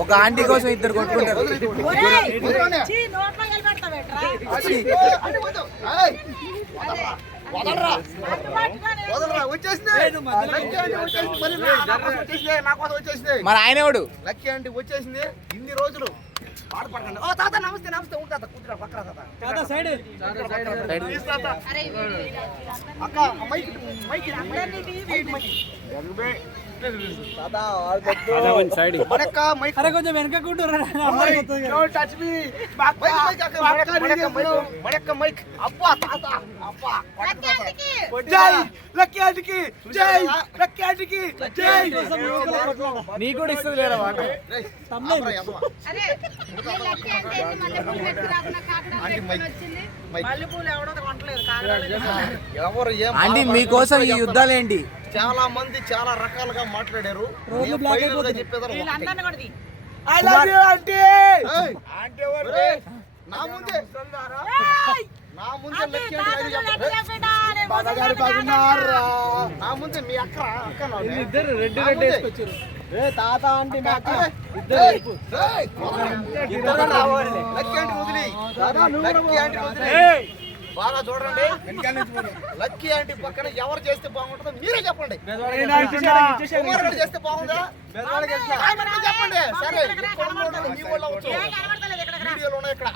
ఒక ఆంటీ కోసం ఇద్దరు కొట్టుకుంటారు. మరి ఆయన ఎవడు? లక్కీ అంటే వచ్చేసింది ఇన్ని రోజులు. బాధపడకండి. ఓ తాత నమస్తే నమస్తే. ఉంటా కూతురా పక్కన తాత సైడ్ అక్క మైక్ మైక్ కొంచెం వెనక నీ కూడా ఇస్తుంది లేదా ఆంటీ మీకోసం ఈ యుద్ధాలేంటి? చాలా మంది చాలా రకాలుగా మాట్లాడారు. నా ముందే మీ అక్క ఇద్దరు రెడ్డి రెడ్డి వేసుకొచ్చారు. తాత అంటే బాగా చూడండి. లక్కీ ఆంటీ పక్కన ఎవరు చేస్తే బాగుంటుందో మీరే చెప్పండి. చేస్తే బాగుందా చెప్పండి. సరే మీ వాళ్ళు అవచ్చు. వీడియోలు ఉన్నాయి ఇక్కడ.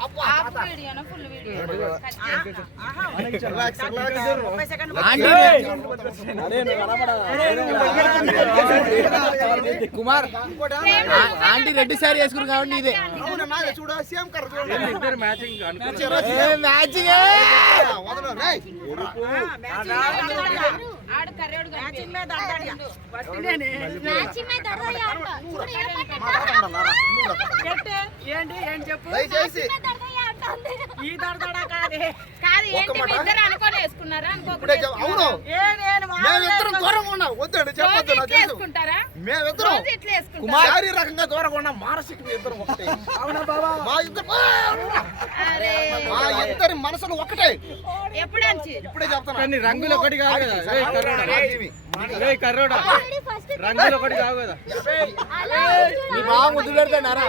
కుమార్ ఆంటీ రెడ్డి సారీ వేసుకున్నారు కాబట్టి ఇదే చూడ సేమ్ కలర్ మ్యాచింగ్. దయచేసి అవును మేమిద్దరం దూరంగా ఉన్నాం. వద్దండి చెప్పొద్దు. మేమిద్దరం శారీరకంగా దూరంగా ఉన్నాం. మానసికంగా ఇద్దరం ఒకటే. మా ఇద్దరి మనసులు ఒకటే. ఇప్పుడే చెప్తాను. రంగులు ఒకటి కాదు కదా కర్రోడా. రంగులు ఒకటి కాదు కదా. మీ బాగా ముద్దు పెడతాడారా?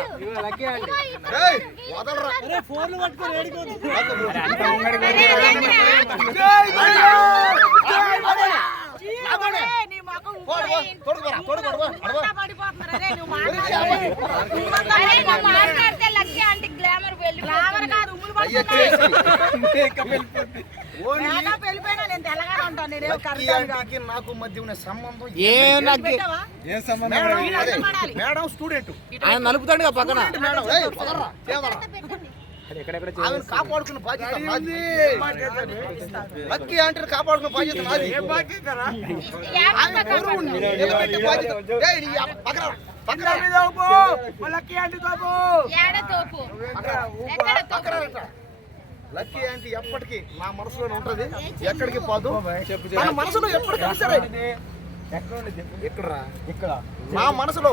ఫోన్లు పట్టుకొని నాకు మధ్య ఉన్న సంబంధం మేడం స్టూడెంట్ ఆయన నలుపుతాడు పక్కన. కాపాడుకున్న బాధ్యత లక్కీ అంటే కాపాడుకున్న బాధ్యత నాది. లక్కీ అంటే ఎప్పటికీ నా మనసులో ఉంటది. ఎక్కడికి పోదు. మన మనసులో ఎప్పటికీ ఇక్కడ నా మనసులో